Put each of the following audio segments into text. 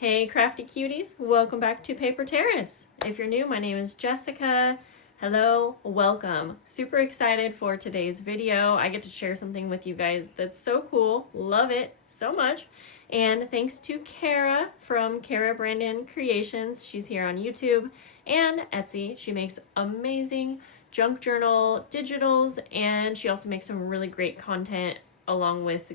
Hey crafty cuties, welcome back to Paper Terrace. If you're new, my name is Jessica. Hello, welcome. Super excited for today's video. I get to share something with you guys that's so cool. Love it so much. And thanks to Kara from Kara Brandon Creations. She's here on YouTube and Etsy. She makes amazing junk journal digitals, and she also makes some really great content along with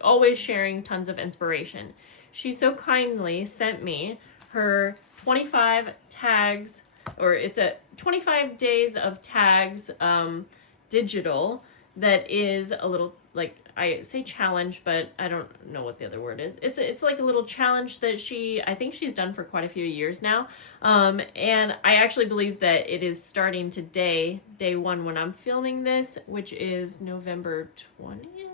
always sharing tons of inspiration. She so kindly sent me her 25 tags, or it's a 25 days of tags digital that is a little, like, I say challenge, but I don't know what the other word is. It's like a little challenge that I think she's done for quite a few years now. And I actually believe that it is starting today, day one, when I'm filming this, which is November 20th.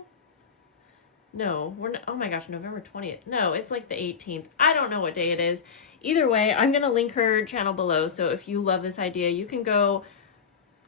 No, oh my gosh, November 20th. No, it's like the 18th. I don't know what day it is. Either way, I'm going to link her channel below. So if you love this idea, you can go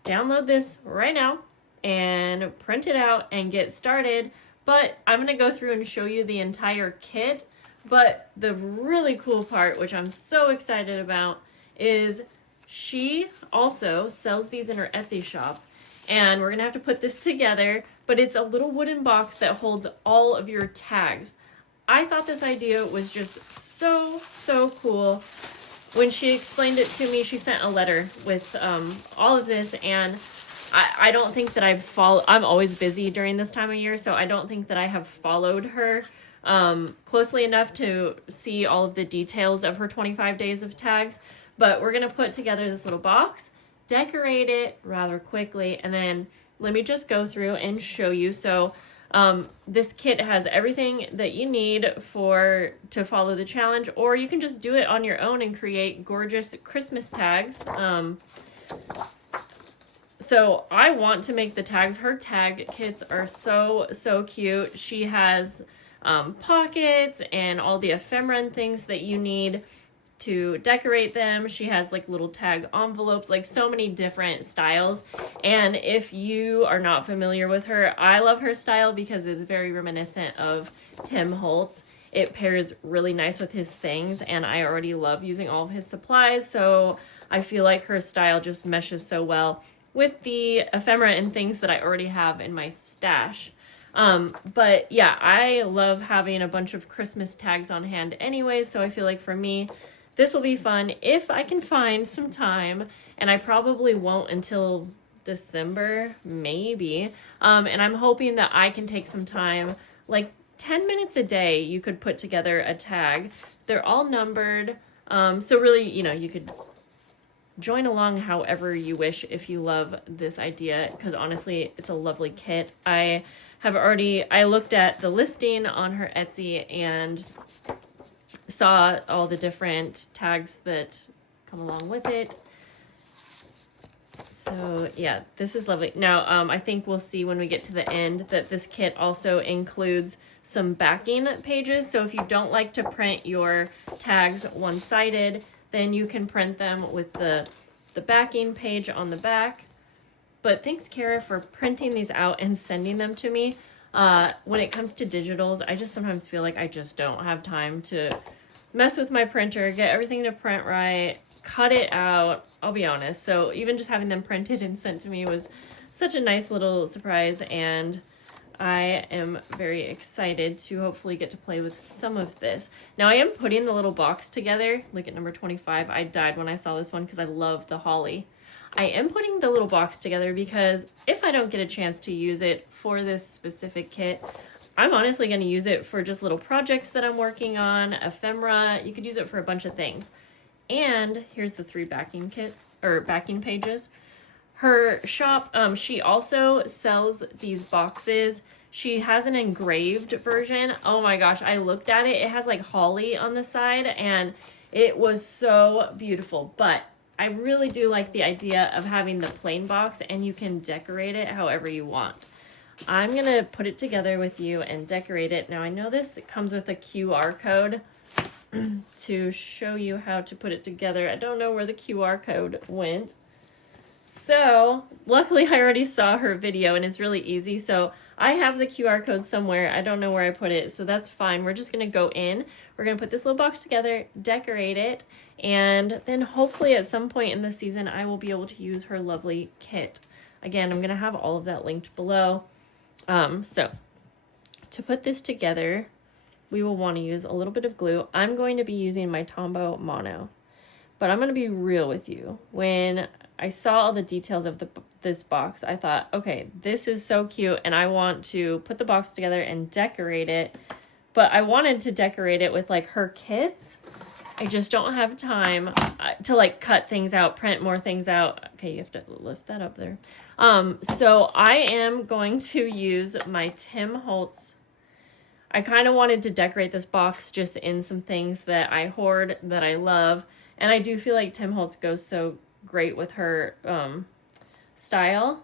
download this right now and print it out and get started. But I'm going to go through and show you the entire kit. But the really cool part, which I'm so excited about, is she also sells these in her Etsy shop. And we're going to have to put this together, but it's a little wooden box that holds all of your tags. I thought this idea was just so cool. When she explained it to me, she sent a letter with all of this, and I don't think that I'm always busy during this time of year, so I don't think that I have followed her closely enough to see all of the details of her 25 days of tags. But we're going to put together this little box, decorate it rather quickly, and then let me just go through and show you. So this kit has everything that you need to follow the challenge, or you can just do it on your own and create gorgeous Christmas tags. So I want to make the tags. Her tag kits are so cute. She has pockets and all the ephemera and things that you need to decorate them. She has like little tag envelopes, like so many different styles. And if you are not familiar with her, I love her style because it's very reminiscent of Tim Holtz. It pairs really nice with his things, and I already love using all of his supplies, so I feel like her style just meshes so well with the ephemera and things that I already have in my stash. But yeah, I love having a bunch of Christmas tags on hand anyway, so I feel like for me, this will be fun if I can find some time, and I probably won't until December, maybe. And I'm hoping that I can take some time, like 10 minutes a day, you could put together a tag. They're all numbered, so really, you could join along however you wish if you love this idea, because honestly, it's a lovely kit. I looked at the listing on her Etsy and saw all the different tags that come along with it. So yeah, this is lovely. Now, I think we'll see when we get to the end that this kit also includes some backing pages. So if you don't like to print your tags one-sided, then you can print them with the backing page on the back. But thanks, Kara, for printing these out and sending them to me. When it comes to digitals, I just sometimes feel like I just don't have time to mess with my printer, get everything to print right, cut it out, I'll be honest. So even just having them printed and sent to me was such a nice little surprise, and I am very excited to hopefully get to play with some of this. Now I am putting the little box together. Look at number 25. I died when I saw this one because I love the holly. I am putting the little box together because if I don't get a chance to use it for this specific kit, I'm honestly going to use it for just little projects that I'm working on, ephemera. You could use it for a bunch of things. And here's the 3 backing pages. Her shop, she also sells these boxes. She has an engraved version. Oh my gosh, I looked at it. It has like holly on the side, and it was so beautiful. But I really do like the idea of having the plain box, and you can decorate it however you want. I'm going to put it together with you and decorate it. Now, I know this comes with a QR code to show you how to put it together. I don't know where the QR code went. So, luckily, I already saw her video, and it's really easy. So, I have the QR code somewhere. I don't know where I put it, so that's fine. We're just going to go in. We're going to put this little box together, decorate it, and then hopefully at some point in the season, I will be able to use her lovely kit. Again, I'm going to have all of that linked below. So to put this together, we will want to use a little bit of glue. I'm going to be using my Tombow Mono, but I'm going to be real with you. When I saw all the details of this box, I thought, okay, this is so cute, and I want to put the box together and decorate it, but I wanted to decorate it with like her kits. I just don't have time to like cut things out, print more things out. Okay, you have to lift that up there. So I am going to use my Tim Holtz. I kind of wanted to decorate this box just in some things that I hoard, that I love. And I do feel like Tim Holtz goes so great with her style.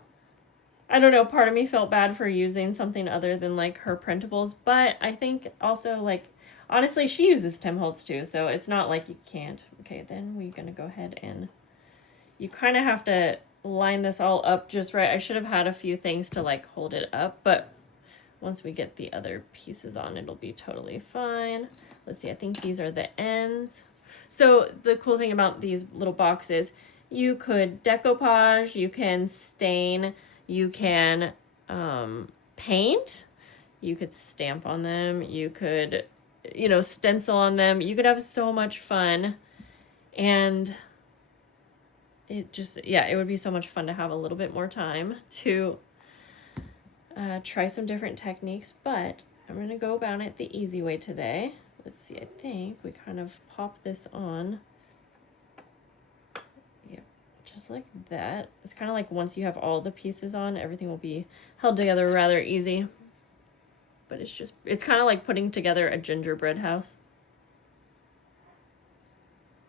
I don't know, part of me felt bad for using something other than like her printables, but I think also like, honestly, she uses Tim Holtz too, so it's not like you can't. Okay, then we're gonna go ahead and you kind of have to line this all up just right. I should have had a few things to like hold it up, but once we get the other pieces on, it'll be totally fine. Let's see, I think these are the ends. So the cool thing about these little boxes, you could decoupage, you can stain, you can paint, you could stamp on them, you could, you know, stencil on them. You could have so much fun, and it just, yeah, it would be so much fun to have a little bit more time to try some different techniques, but I'm going to go about it the easy way today. Let's see, I think we kind of pop this on. Yeah, just like that. It's kind of like once you have all the pieces on, everything will be held together rather easy. But it's just, it's kind of like putting together a gingerbread house.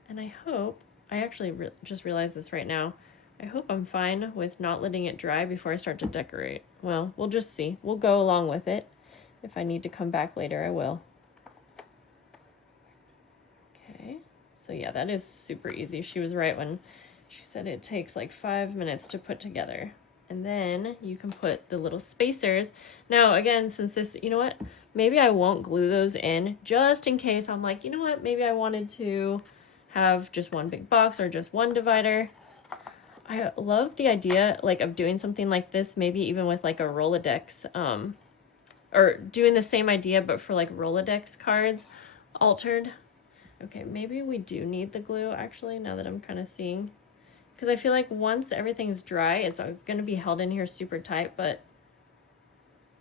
And I hope, I actually just realized this right now, I hope I'm fine with not letting it dry before I start to decorate. Well, we'll just see. We'll go along with it. If I need to come back later, I will. Okay, so yeah, that is super easy. She was right when she said it takes like 5 minutes to put together. And then you can put the little spacers. Now, again, since this, you know what, maybe I won't glue those in just in case I'm like, you know what, maybe I wanted to have just one big box or just one divider. I love the idea like of doing something like this, maybe even with like a Rolodex, or doing the same idea, but for like Rolodex cards altered. Okay, maybe we do need the glue actually, now that I'm kind of seeing. Because I feel like once everything's dry, it's going to be held in here super tight, but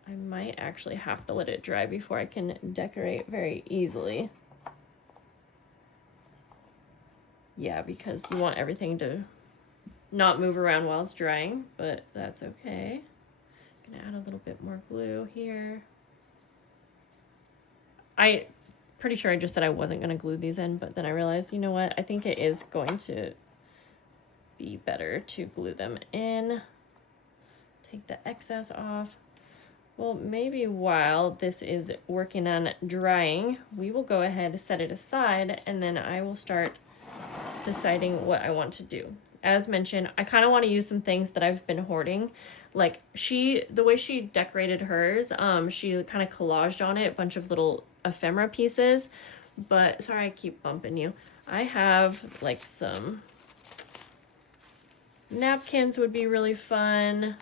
I might actually have to let it dry before I can decorate very easily. Yeah, because you want everything to not move around while it's drying, but that's okay. I'm going to add a little bit more glue here. I'm pretty sure I just said I wasn't going to glue these in, but then I realized, you know what, I think it is going to be better to glue them in. Take the excess off. Well, maybe while this is working on drying, we will go ahead and set it aside, and then I will start deciding what I want to do. As mentioned, I kind of want to use some things that I've been hoarding. Like the way she decorated hers, she kind of collaged on it a bunch of little ephemera pieces. But sorry, I keep bumping you. I have like some napkins would be really fun.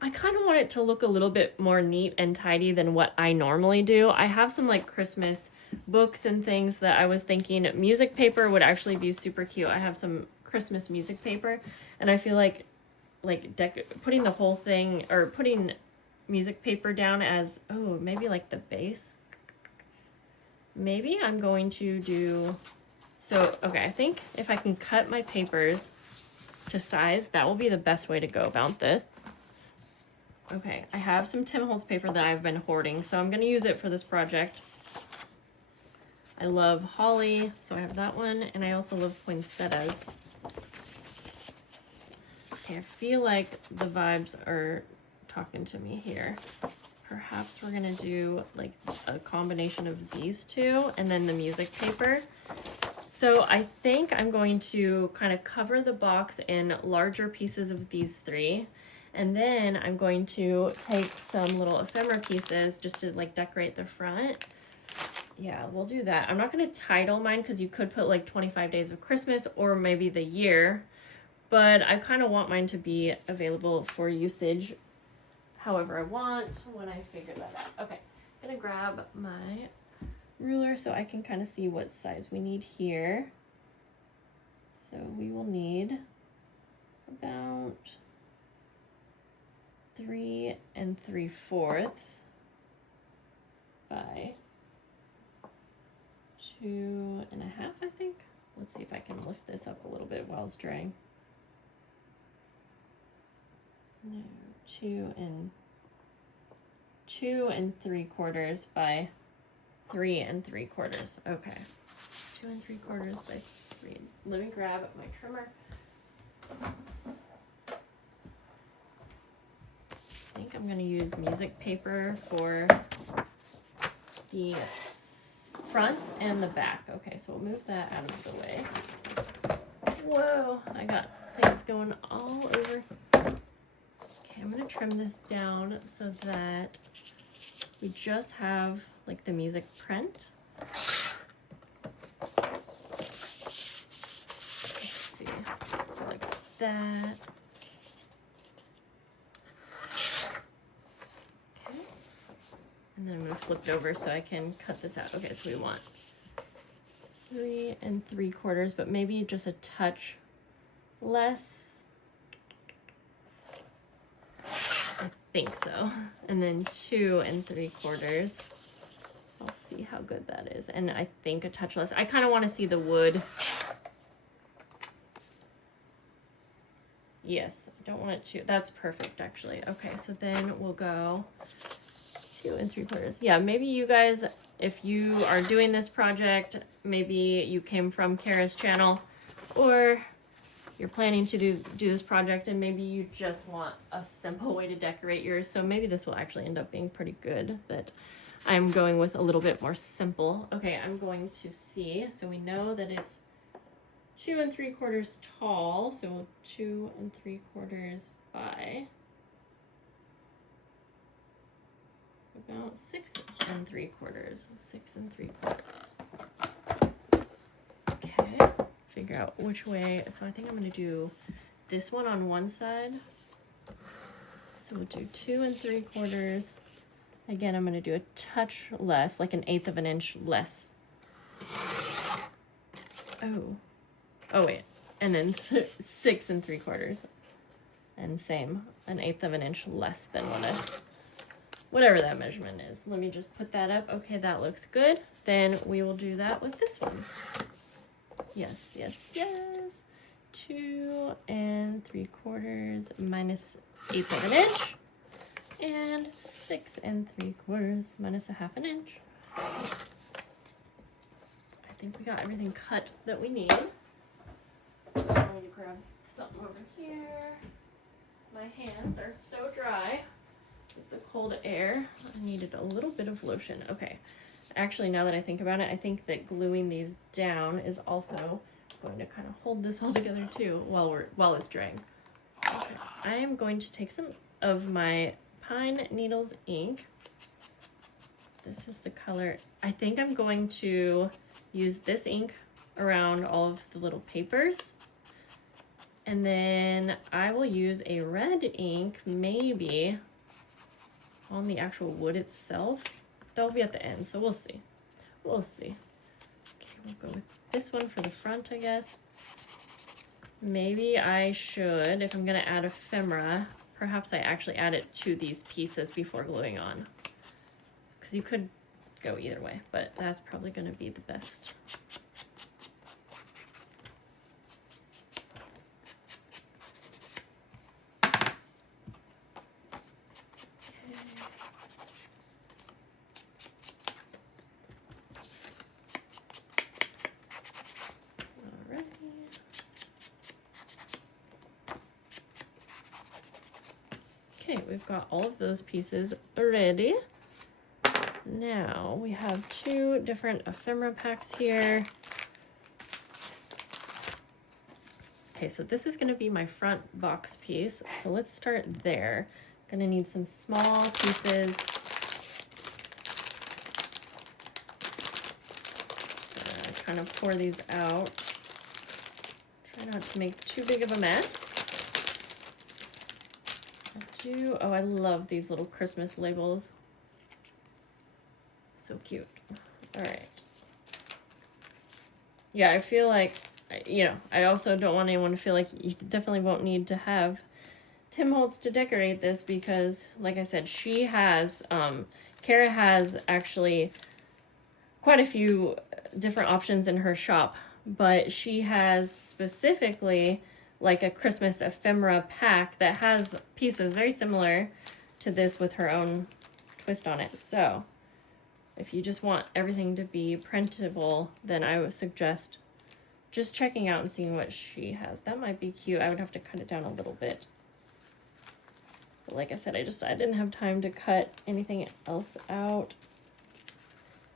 I kind of want it to look a little bit more neat and tidy than what I normally do. I have some like Christmas books and things that I was thinking music paper would actually be super cute. I have some Christmas music paper, and I feel like putting the whole thing, or putting music paper down as, oh, maybe like the base. Maybe I'm going to do, so, okay, I think if I can cut my papers to size, that will be the best way to go about this. Okay, I have some Tim Holtz paper that I've been hoarding, so I'm going to use it for this project. I love holly, so I have that one, and I also love poinsettias. Okay, I feel like the vibes are talking to me here. Perhaps we're going to do like a combination of these two and then the music paper. So I think I'm going to kind of cover the box in larger pieces of these three. And then I'm going to take some little ephemera pieces just to like decorate the front. Yeah, we'll do that. I'm not going to title mine because you could put like 25 days of Christmas or maybe the year, but I kind of want mine to be available for usage however I want when I figure that out. Okay, I'm going to grab my ruler so I can kind of see what size we need here. So we will need about 3 3/4 by 2 1/2, I think. Let's see if I can lift this up a little bit while it's drying. No, 2 3/4 by 3 3/4. Okay, 2 3/4 by 3. Let me grab my trimmer. I think I'm going to use music paper for the front and the back. Okay, so we'll move that out of the way. Whoa, I got things going all over. Okay, I'm going to trim this down so that we just have like the music print. Let's see, like that. And then I'm going to flip it over so I can cut this out. Okay, so we want 3 3/4, but maybe just a touch less. I think so. And then 2 3/4. I'll see how good that is. And I think a touch less. I kind of want to see the wood. Yes, I don't want it to. That's perfect, actually. Okay, so then we'll go 2 3/4. Yeah, maybe you guys, if you are doing this project, maybe you came from Kara's channel, or you're planning to do this project and maybe you just want a simple way to decorate yours. So maybe this will actually end up being pretty good, that I'm going with a little bit more simple. Okay, I'm going to see. So we know that it's 2 3/4 tall. So 2 3/4 by about 6 3/4. 6 3/4. Okay, figure out which way. So I think I'm going to do this one on one side. So we'll do 2 3/4. Again, I'm going to do a touch less, like 1/8 of an inch less. Oh wait, and then 6 3/4. And same, 1/8 of an inch less than whatever that measurement is. Let me just put that up. Okay, that looks good. Then we will do that with this one. Yes, yes, yes. 2 3/4 minus 1/8 of an inch. And 6 3/4 minus 1/2 inch. I think we got everything cut that we need. I'm going to grab something over here. My hands are so dry with the cold air. I needed a little bit of lotion. Okay. Actually, now that I think about it, I think that gluing these down is also going to kind of hold this all together too while it's drying. Okay. I am going to take some of my Pine Needles ink. This is the color. I think I'm going to use this ink around all of the little papers. And then I will use a red ink maybe on the actual wood itself. That'll be at the end, so we'll see. We'll see. Okay, we'll go with this one for the front, I guess. Maybe I should, if I'm going to add ephemera, perhaps I actually add it to these pieces before gluing on. Because you could go either way, but that's probably going to be the best. Okay, we've got all of those pieces ready. Now we have 2 different ephemera packs here. Okay, so this is going to be my front box piece. So let's start there. Going to need some small pieces. Kind of pour these out. Try not to make too big of a mess. Oh, I love these little Christmas labels. So cute. All right. Yeah, I feel like, you know, I also don't want anyone to feel like you definitely won't need to have Tim Holtz to decorate this because, like I said, she has, Kara has actually quite a few different options in her shop, but she has specifically like a Christmas ephemera pack that has pieces very similar to this with her own twist on it. So if you just want everything to be printable, then I would suggest just checking out and seeing what she has. That might be cute. I would have to cut it down a little bit. But like I said, I didn't have time to cut anything else out.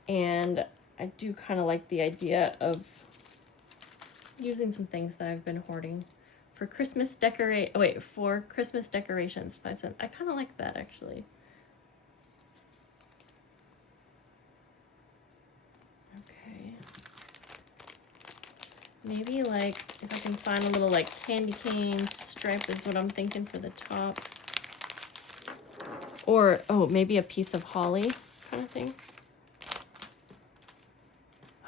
And I do kind of like the idea of using some things that I've been hoarding for Christmas for Christmas decorations, 5 cents. I kind of like that actually. Okay. Maybe like if I can find a little like candy cane stripe is what I'm thinking for the top. Or, oh, maybe a piece of holly kind of thing.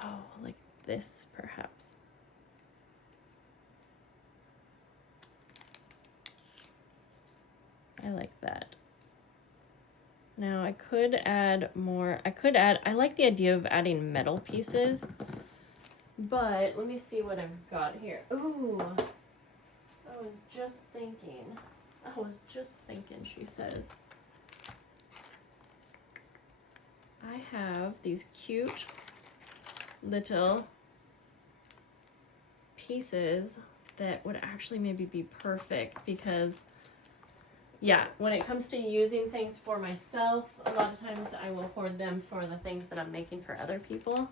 Oh, like this perhaps. I like that. Now I could add more. I like the idea of adding metal pieces, but let me see what I've got here. Ooh, I was just thinking, she says. I have these cute little pieces that would actually maybe be perfect because, yeah, when it comes to using things for myself, a lot of times I will hoard them for the things that I'm making for other people.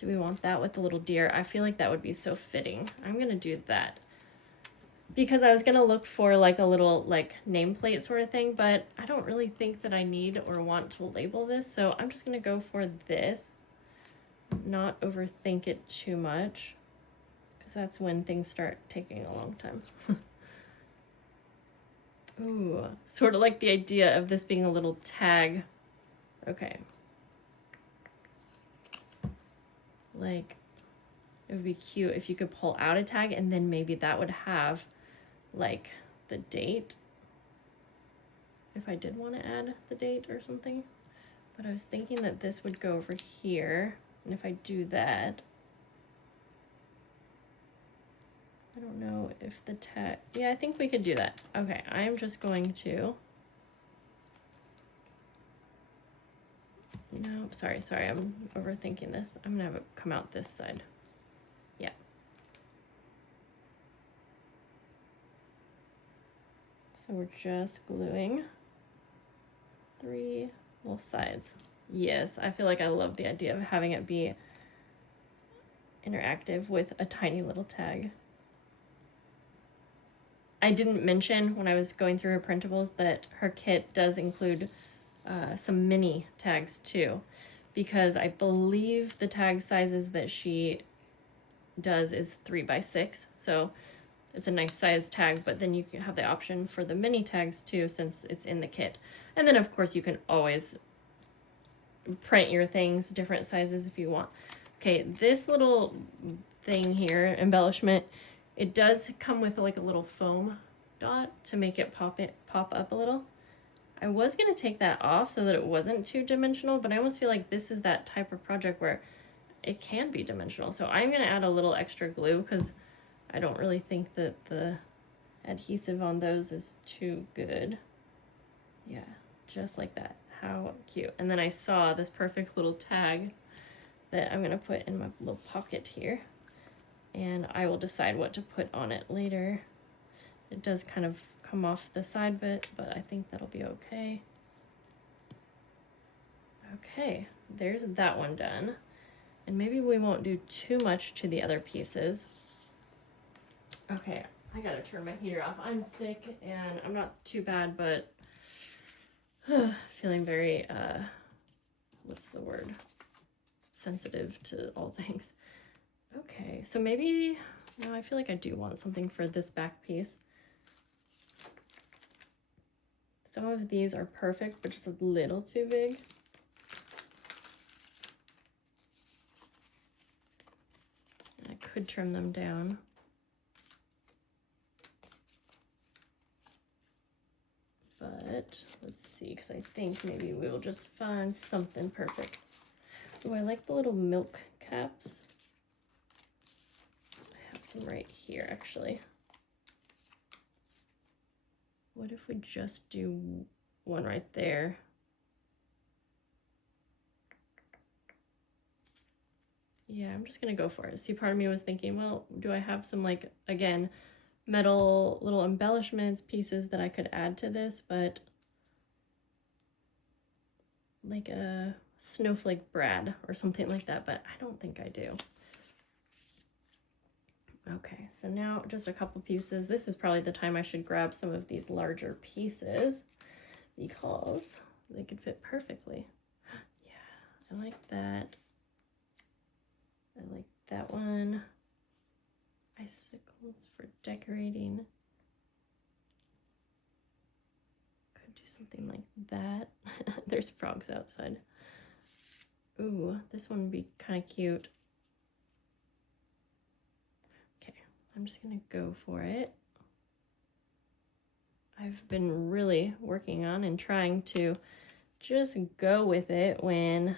Do we want that with the little deer? I feel like that would be so fitting. I'm gonna do that. Because I was gonna look for like a little like nameplate sort of thing, but I don't really think that I need or want to label this, so I'm just gonna go for this. Not overthink it too much, because that's when things start taking a long time. Ooh, sort of like the idea of this being a little tag. Okay. Like, it would be cute if you could pull out a tag and then maybe that would have like the date. If I did want to add the date or something. But I was thinking that this would go over here. And if I do that, I don't know if the tag, yeah, I think we could do that. Okay, I am just going to, no, sorry, I'm overthinking this. I'm gonna have it come out this side. Yeah. So we're just gluing 3 little sides. Yes, I feel like I love the idea of having it be interactive with a tiny little tag. I didn't mention when I was going through her printables that her kit does include some mini tags too, because I believe the tag sizes that she does is 3x6. So it's a nice size tag, but then you can have the option for the mini tags too, since it's in the kit. And then of course you can always print your things different sizes if you want. Okay, this little thing here, embellishment, it does come with like a little foam dot to make it pop up a little. I was gonna take that off so that it wasn't too dimensional, but I almost feel like this is that type of project where it can be dimensional. So I'm gonna add a little extra glue because I don't really think that the adhesive on those is too good. Yeah, just like that. How cute. And then I saw this perfect little tag that I'm gonna put in my little pocket here, and I will decide what to put on it later. It does kind of come off the side bit, but I think that'll be okay. Okay, there's that one done. And maybe we won't do too much to the other pieces. Okay, I gotta turn my heater off. I'm sick and I'm not too bad, but feeling very, what's the word? Sensitive to all things. Okay, so maybe, no, I feel like I do want something for this back piece. Some of these are perfect, but just a little too big. I could trim them down. But let's see, because I think maybe we'll just find something perfect. Oh, I like the little milk caps. I have some right here, actually. What if we just do one right there? Yeah, I'm just gonna go for it. See, part of me was thinking, well, do I have some, like, again, metal little embellishments, pieces that I could add to this, but like a snowflake brad or something like that, but I don't think I do. Okay, so now just a couple pieces. This is probably the time I should grab some of these larger pieces because they could fit perfectly. Yeah, I like that. I like that one. Icicles for decorating. Could do something like that. There's frogs outside. Ooh, this one would be kind of cute. Okay, I'm just gonna go for it. I've been really working on and trying to just go with it when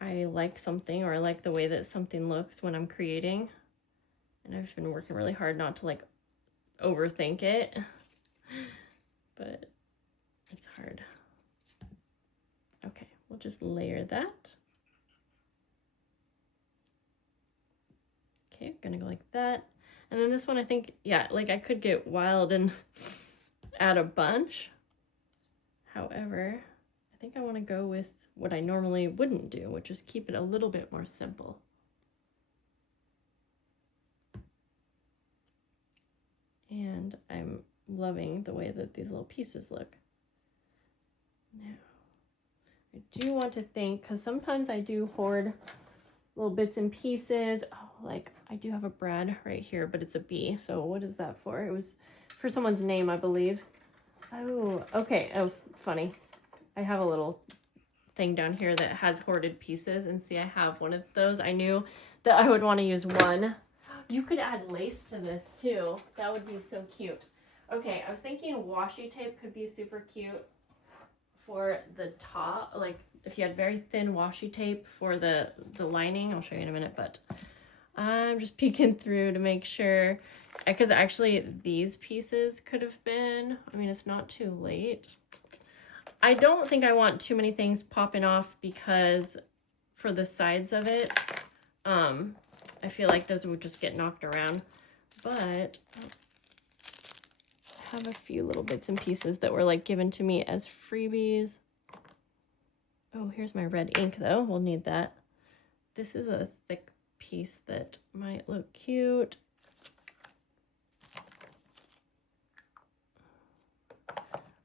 I like something or I like the way that something looks when I'm creating. And I've been working really hard not to like overthink it, but it's hard. Okay, we'll just layer that. Okay, gonna go like that. And then this one, I think, yeah, like I could get wild and add a bunch. However, I think I want to go with what I normally wouldn't do, which is keep it a little bit more simple. And I'm loving the way that these little pieces look. Now, I do want to think, because sometimes I do hoard little bits and pieces. Oh, like I do have a brad right here, but it's a B. So what is that for? It was for someone's name, I believe. Oh, okay. Oh, funny. I have a little thing down here that has hoarded pieces, and see, I have one of those. I knew that I would want to use one. You could add lace to this too. That would be so cute. Okay, I was thinking washi tape could be super cute for the top, like if you had very thin washi tape for the lining. I'll show you in a minute, but I'm just peeking through to make sure, because actually these pieces could have been, I mean, it's not too late. I don't think I want too many things popping off because for the sides of it, I feel like those would just get knocked around, but I have a few little bits and pieces that were like given to me as freebies. Oh, here's my red ink though. We'll need that. This is a thick piece that might look cute.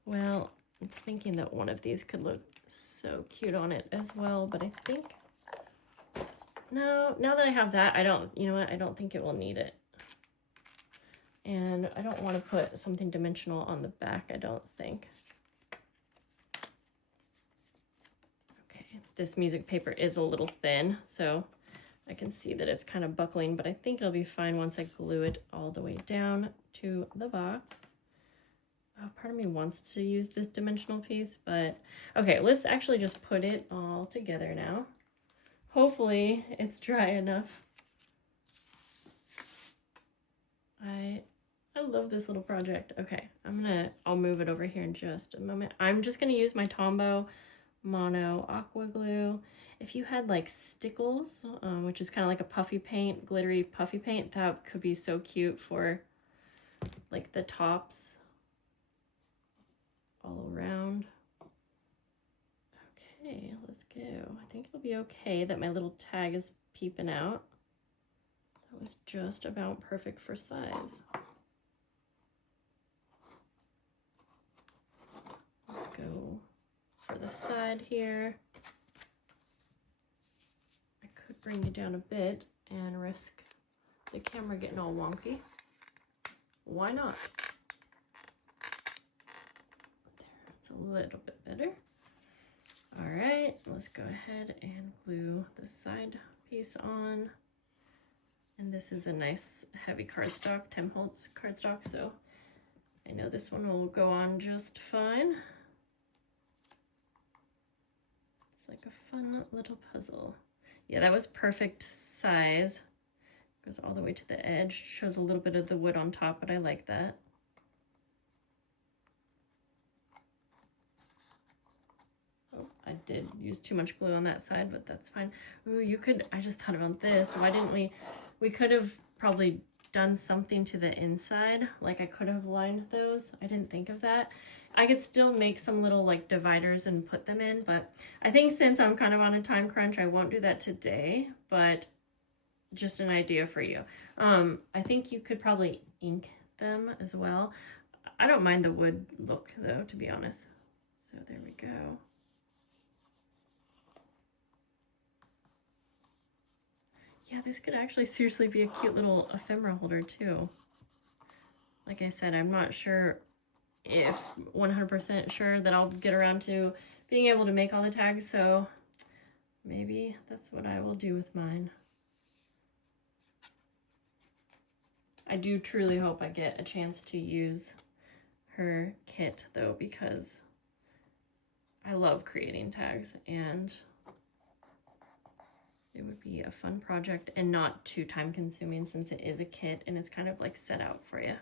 Well, I'm thinking that one of these could look so cute on it as well, but I think, no, now that I have that, I don't, you know what, I don't think it will need it. And I don't want to put something dimensional on the back, I don't think. Okay, this music paper is a little thin, so I can see that it's kind of buckling, but I think it'll be fine once I glue it all the way down to the box. Oh, part of me wants to use this dimensional piece, but okay, let's actually just put it all together now. Hopefully it's dry enough. I love this little project. Okay, I'll move it over here in just a moment. I'm just gonna use my Tombow Mono Aqua Glue. If you had like stickles, which is kind of like a puffy paint, glittery puffy paint, that could be so cute for like the tops all around. Okay, let's go. I think it'll be okay that my little tag is peeping out. That was just about perfect for size. Let's go for the side here. I could bring you down a bit and risk the camera getting all wonky. Why not? There, it's a little bit better. All right, let's go ahead and glue the side piece on. And this is a nice heavy cardstock, Tim Holtz cardstock, so I know this one will go on just fine. It's like a fun little puzzle. Yeah, that was perfect size. Goes all the way to the edge, shows a little bit of the wood on top, but I like that. Oh, I did use too much glue on that side, but that's fine. Ooh, you could, I just thought about this. Why didn't we could have probably done something to the inside. Like I could have lined those. I didn't think of that. I could still make some little like dividers and put them in, but I think since I'm kind of on a time crunch, I won't do that today, but just an idea for you. I think you could probably ink them as well. I don't mind the wood look though, to be honest. So there we go. Yeah, this could actually seriously be a cute little ephemera holder too. Like I said, I'm not sure if 100% sure that I'll get around to being able to make all the tags, so maybe that's what I will do with mine. I do truly hope I get a chance to use her kit though, because I love creating tags and it would be a fun project and not too time consuming since it is a kit and it's kind of like set out for you.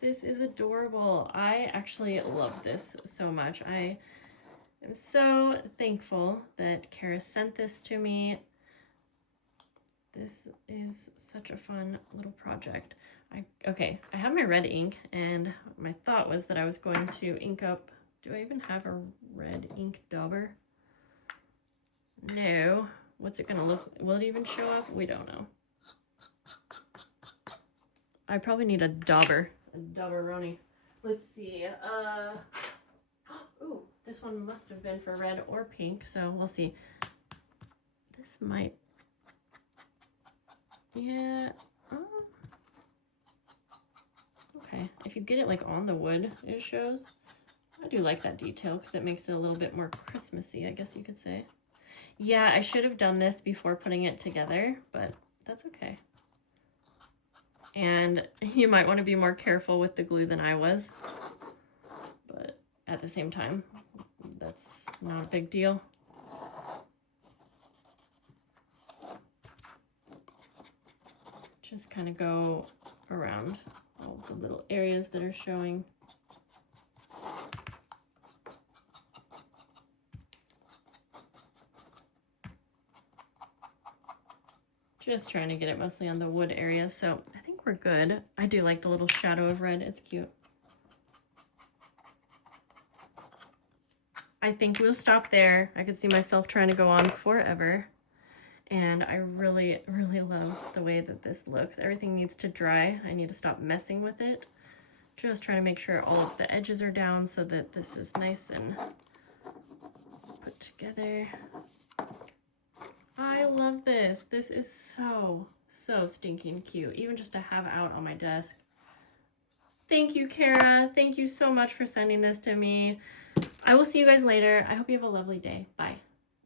This is adorable. I actually love this so much. I am so thankful that Kara sent this to me. This is such a fun little project. Okay, I have my red ink and my thought was that I was going to ink up. Do I even have a red ink dauber? No. What's it gonna look? Will it even show up? We don't know. I probably need a dauber-roni. Let's see. Ooh, this one must have been for red or pink, so we'll see. This might. Yeah. Okay, if you get it like on the wood, it shows. I do like that detail because it makes it a little bit more Christmassy, I guess you could say. Yeah, I should have done this before putting it together, but that's okay. And you might want to be more careful with the glue than I was, but at the same time, that's not a big deal. Just kind of go around all the little areas that are showing. Just trying to get it mostly on the wood area, so I think we're good. I do like the little shadow of red, it's cute. I think we'll stop there. I could see myself trying to go on forever. And I really, really love the way that this looks. Everything needs to dry. I need to stop messing with it. Just trying to make sure all of the edges are down so that this is nice and put together. I love this. This is so, so stinking cute, even just to have out on my desk. Thank you, Kara. Thank you so much for sending this to me. I will see you guys later. I hope you have a lovely day. Bye.